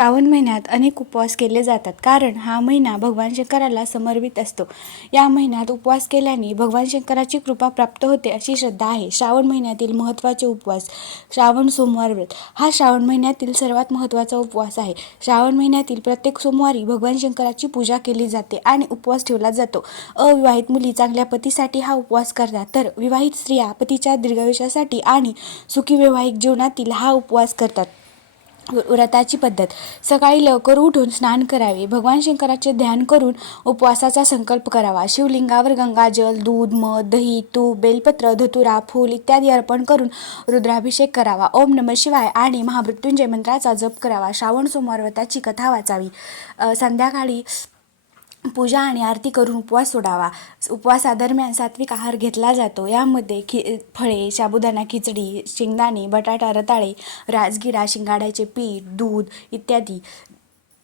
श्रावण महिन्यात अनेक उपवास केले जातात. कारण हा महिना भगवान शंकराला समर्पित असतो. या महिन्यात उपवास केल्याने भगवान शंकराची कृपा प्राप्त होते अशी श्रद्धा आहे. श्रावण महिन्यातील महत्त्वाचे उपवास श्रावण सोमवार व्रत. हा श्रावण महिन्यातील सर्वात महत्त्वाचा उपवास आहे. श्रावण महिन्यातील प्रत्येक सोमवारी भगवान शंकराची पूजा केली जाते आणि उपवास ठेवला जातो. अविवाहित मुली चांगल्या पतीसाठी हा उपवास करतात. तर विवाहित स्त्रिया पतीच्या दीर्घायुष्यासाठी आणि सुखी वैवाहिक जीवनातील हा उपवास करतात. व्रताची पद्धत. सकाळी लवकर उठून स्नान करावे. भगवान शंकराचे ध्यान करून उपवासाचा संकल्प करावा. शिवलिंगावर गंगाजल दूध मध दही तूप बेलपत्र धतुरा फूल इत्यादी अर्पण करून रुद्राभिषेक करावा. ओम नम शिवाय आणि महामृत्युंजय मंत्राचा जप करावा. श्रावण सोमवार व्रताची कथा वाचावी. संध्याकाळी पूजा आणि आरती करून उपवास सोडावा. उपवासादरम्यान सात्विक आहार घेतला जातो. यामध्ये खि फळे साबुदाणा खिचडी शेंगदाणे बटाटा रताळे राजगिरा शिंगाड्याचे पीठ दूध इत्यादी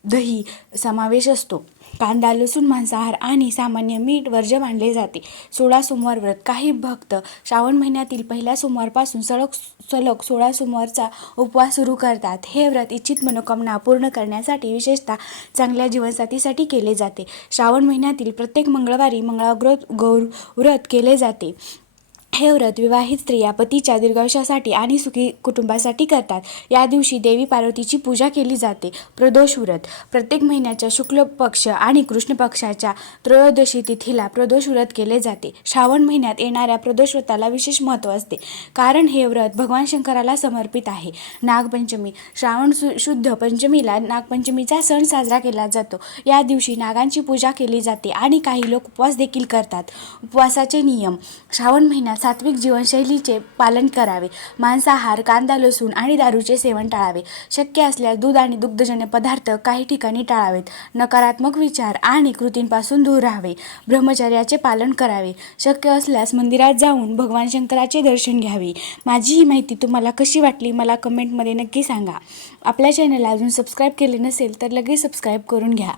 दही समावेश असतो. कांदा लसूण मांसाहार आणि सामान्य मीठ वर्ज्य मानले जाते. सोळा सोमवार व्रत. काही भक्त श्रावण महिन्यातील पहिल्या सोमवारपासून सलग सलग सोळा सोमवारचा उपवास सुरू करतात. हे व्रत इच्छित मनोकामना पूर्ण करण्यासाठी विशेषतः चांगल्या जीवनसाथीसाठी केले जाते. श्रावण महिन्यातील प्रत्येक मंगळवारी मंगळाग्रत गौर व्रत केले जाते. हे व्रत विवाहित स्त्रिया पतीच्या दीर्घायुष्यासाठी आणि सुखी कुटुंबासाठी करतात. या दिवशी देवी पार्वतीची पूजा केली जाते. प्रदोष व्रत. प्रत्येक महिन्याच्या शुक्ल पक्ष आणि कृष्ण पक्षाच्या त्रयोदशी तिथीला प्रदोष व्रत केले जाते. श्रावण महिन्यात येणाऱ्या प्रदोष व्रताला विशेष महत्त्व असते. कारण हे व्रत भगवान शंकराला समर्पित आहे. नागपंचमी. श्रावण शुद्ध पंचमीला नागपंचमीचा सण साजरा केला जातो. या दिवशी नागांची पूजा केली जाते आणि काही लोक उपवास देखील करतात. उपवासाचे नियम. श्रावण महिन्यात सात्विक जीवनशैलीचे पालन करावे. मांसाहार कांदा लसूण आणि दारूचे सेवन टाळावे. शक्य असल्यास दूध आणि दुग्धजन्य पदार्थ काही ठिकाणी टाळावेत. नकारात्मक विचार आणि कृतींपासून दूर राहावे. ब्रह्मचर्याचे पालन करावे. शक्य असल्यास मंदिरात जाऊन भगवान शंकराचे दर्शन घ्यावे. माझी ही माहिती तुम्हाला कशी वाटली मला कमेंटमध्ये नक्की सांगा. आपल्या चॅनलला अजून सबस्क्राईब केले नसेल तर लगेच सबस्क्राईब करून घ्या.